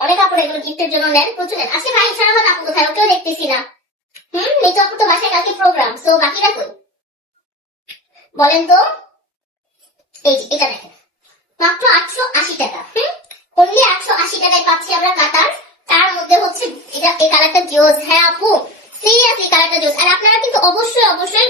অনেক কাপড় এগুলো গিফটের জন্য নেন, প্রচুর নেন। আজকে ভাই সারা আপু কোথায়, ওকেও দেখতেছি না। নিচু আপু তো বাসায় কালকে প্রোগ্রাম, সো বাকিরা কই বলেন তো। এই যে এটা দেখেন, মাত্র 880 টাকা। অনলি 880 টাকায় পাচ্ছি আমরা কাতার। তার মধ্যে হচ্ছে এটা, এই কালারটা জোস। হ্যাঁ আপু সিরিয়াসলি কালারটা জোস। আর আপনারা কিন্তু অবশ্যই অবশ্যই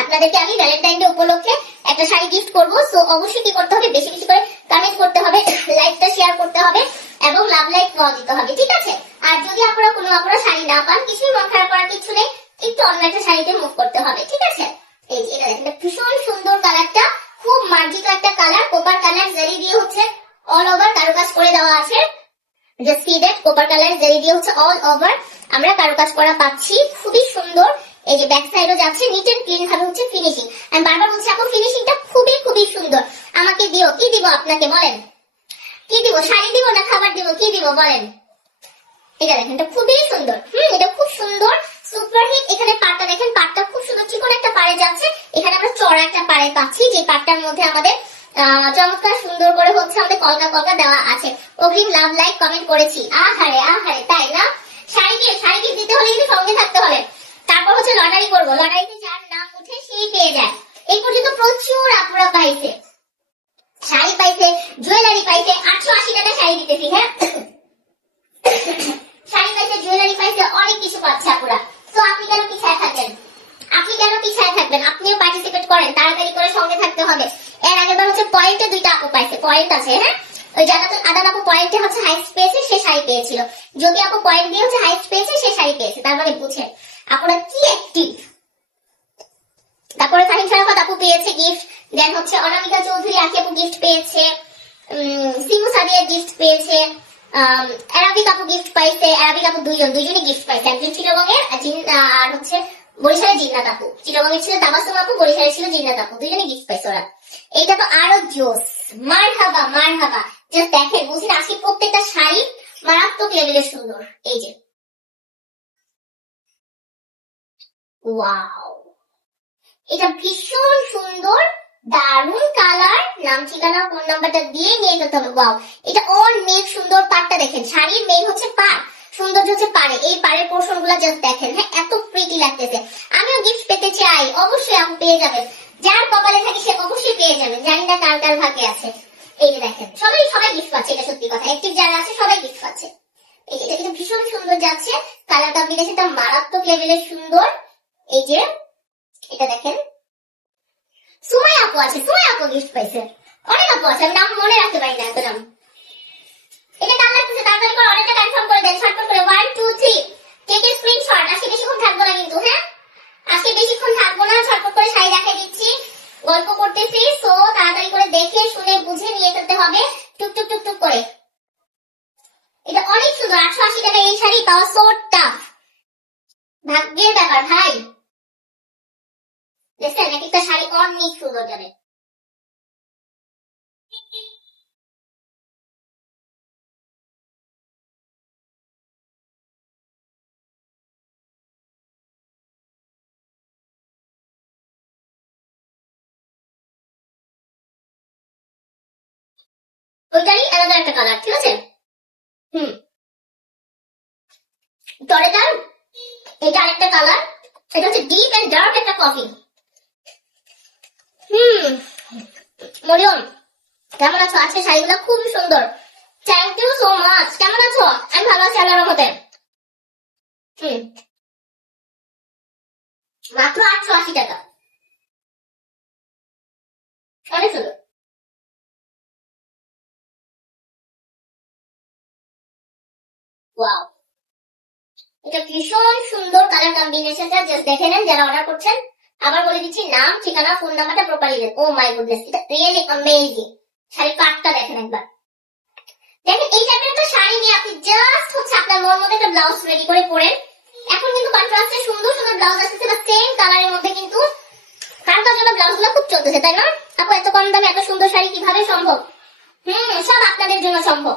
আপনাদেরকে আমি ভ্যালেন্টাইন ডে উপলক্ষে একটা শাড়ি গিফট করবো। সো অবশ্যই কি করতে হবে, বেশি বেশি করে কমেন্ট করতে হবে, লাইকটা শেয়ার করতে হবে এবং লাভ লাইক দিতে হবে, ঠিক আছে? আর যদি আপনারা কোনো আপনারা শাড়ি না পান, কিছুই মন খারাপ করার কিছু নেই, একটু অন্য একটা শাড়িতে মুভ করতে হবে, ঠিক আছে? এই যে এটা দেখেন, ভীষণ সুন্দর কালারটা, খুব মার্জিত একটা কালার, কোপার কালার জারি দিয়ে হচ্ছে অল ওভার কারুকাজ করে দেওয়া আছে। জাস্ট সি দ্যাট, কোপার কালার জারি দিয়ে হচ্ছে অল ওভার আমরা কারুকাজ করা পাচ্ছি, খুবই সুন্দর। এই যে ব্যাক সাইডও যাচ্ছে, নিট এন্ড ক্লিন ভাবে হচ্ছে ফিনিশিং। আমি বারবার বলছি আপু ফিনিশিংটা খুবই খুবই সুন্দর, আমাকে দিও। কি দিব আপনাকে বলেন, কি দিব? শাড়ি দিব না খাবার দিব, কি দিব বলেন? এটা দেখেন, এটা খুবই সুন্দর। এটা খুব সুন্দর, সুপার হিট। এখানে পাটটা দেখেন, পাটটা খুব সুন্দর চিকন একটা পাড়ে যাচ্ছে। এখানে আমরা চড়া একটা পাড়ে পাচ্ছি, যে পাটটার মধ্যে আমাদের চমৎকার সুন্দর করে হচ্ছে আমাদের কলকা কলকা দেওয়া আছে। অগ্রিম লাভ লাইক কমেন্ট করেছি। আহারে আহারে, তাই না? শাড়ি দিতে হলে কিন্তু সঙ্গে থাকতে হবে। তারপর হচ্ছে লটারি করবো, লটারিতে যার নাম উঠে সেই পেয়ে যায়। এই পর্যন্ত প্রচুর আপুরা পাইছে, শাড়ি পাইছে, জুয়েলারি পাইছে। 880 টাকা শাড়ি দিতেছি, হ্যাঁ শাড়ি পাইছে, জুয়েলারি পাইছে, অনেক কিছু পাচ্ছে আপুরা। তো আপনি কেন পিছায় থাকবেন? আপনিও পার্টিসিপেট করেন, তাড়াতাড়ি করে সঙ্গে থাকতে হবে। এর আগেরবার হচ্ছে পয়েন্টে 2টা আপু পাইছে, পয়েন্ট আছে, হ্যাঁ ওই আদান আপু পয়েন্টে হচ্ছে হাইস্ট পেয়েছে, সে শাড়ি পেয়েছিল। যদি আপু পয়েন্ট দিয়ে হচ্ছে হাইস্ট পেয়েছে, সে শাড়ি পেয়েছে। তার মানে বুঝেন আপনারা কি অ্যাক্টিভ। তারপরে ফাহিম শরাফত আপু পেয়েছে গিফট, দেন হচ্ছে অনামিকা চৌধুরী আখি আপু গিফট পেয়েছে, সিমু সাদিয়া গিফট পেয়েছে, অ্যারাবিক আপু গিফট পাইছে। অ্যারাবিক আপু দুইজনই গিফট পাইছে, একজন চিটাগংয়ের আর হচ্ছে বরিশালের জিন্নাত আপু। চিটাগংয়ের ছিল তাবাসসুম আপু, বরিশালের ছিল জিন্নাত আপু, দুইজনই গিফট পাইছে ওরা। এটা তো আরো জোস, মারহাবা মারহাবা। জাস্ট দেখেন, বুঝলেন আজকে প্রত্যেকটা শাড়ি মারাত্মক লেভেলের সুন্দর। এই যে ওয়াও, এটা ভীষণ সুন্দর, দারুন কালার। নাম ঠিকানা ফোন নাম্বারটা দিয়ে নিয়ে যেতে হবে। ওয়াও, এটা অনেক সুন্দর। পাড়টা দেখেন, শাড়ির মেইন হচ্ছে পাড়, সৌন্দর্য হচ্ছে পাড়ে। এই পাড়ের পোর্শন গুলা জাস্ট দেখেন, হ্যাঁ এত প্রিটি লাগতেছে। আমিও গিফট পেতে চাই, অবশ্যই আপনি পেয়ে যাবেন। যার কপালে থাকে সে অবশ্যই পেয়ে যাবেন, জানি না কার কার ভাগ্যে আছে। এই যে দেখেন, সবাই গিফট পাচ্ছে, এটা সত্যি কথা। অ্যাক্টিভ যারা আছে সবাই গিফট পাচ্ছে। এই যে এটা ভীষণ সুন্দর যাচ্ছে, কালারটা কম্বিনেশনটা মারাত্মক লেভেলের সুন্দর। এই যে এটা দেখেন, সুমাই আপু আছে, সুমাই আপু গিফট পাইছে। অনেক আপু আছে, আমি নাম মনে রাখতে পারি না এত নাম। এটা দাম লাগতেছে, তাড়াতাড়ি করে অর্ডারটা কনফার্ম করে দেন, শর্টকাট করে 1 2 3 কেকের স্ক্রিনশট। আজকে বেশিক্ষণ থাকবো না কিন্তু, হ্যাঁ আজকে বেশিক্ষণ থাকবো না, শর্টকাট করে শাড়ি দেখাই দিচ্ছি। গল্প করতেছি, সো তাড়াতাড়ি করে দেখে শুনে বুঝে নিয়ে ফেলতে হবে, টুক টুক টুক করে। এটা অনেক সুন্দর, 880 টাকা এই শাড়ি পাওয়া সো টাফ, ভাগ্যের ব্যাপার ভাই। দেখছেন, এক একটা শাড়ি অনেক সুন্দর যাবে। ওইটারই আলাদা একটা কালার, ঠিক আছে? হুম, টরেটার এটা আরেকটা কালার, এটা হচ্ছে ডিপ এন্ড ডার্ক একটা কফি। মরিয়ম কেমন আছো? আজকে শাড়িগুলো খুব সুন্দর, থ্যাংক ইউ সো মাচ। কেমন আছো? আমি ভালো আছি আল্লাহর রহমতে। মাত্র 880 টাকা, অনেক সুন্দর। ওয়াও, এটা ভীষণ সুন্দর কালার কম্বিনেশনটা, জাস্ট দেখে নেন যারা অর্ডার করছেন। আবার বলে দিচ্ছি, নাম ঠিকানা ফোন নাম্বারটা প্রপারলি দেন। ও মাই গুডনেস, এটা রিয়েলি অ্যামেজিং। শাড়ির পাটটা দেখেন একবার, দেখেন এই টাইপের একটা শাড়ি নিয়ে আপনি জাস্ট হচ্ছে আপনার মন মতো একটা ব্লাউজ রেডি করে পরেন। এখন কিন্তু কন্ট্রাস্টে সুন্দর সুন্দর ব্লাউজ আসছে, বা সেম কালারের মধ্যে কিন্তু কারণ জন্য ব্লাউজ গুলো খুব চলতেছে, তাই না আপু? এত কম দামে এত সুন্দর শাড়ি কিভাবে সম্ভব? সব আপনাদের জন্য সম্ভব।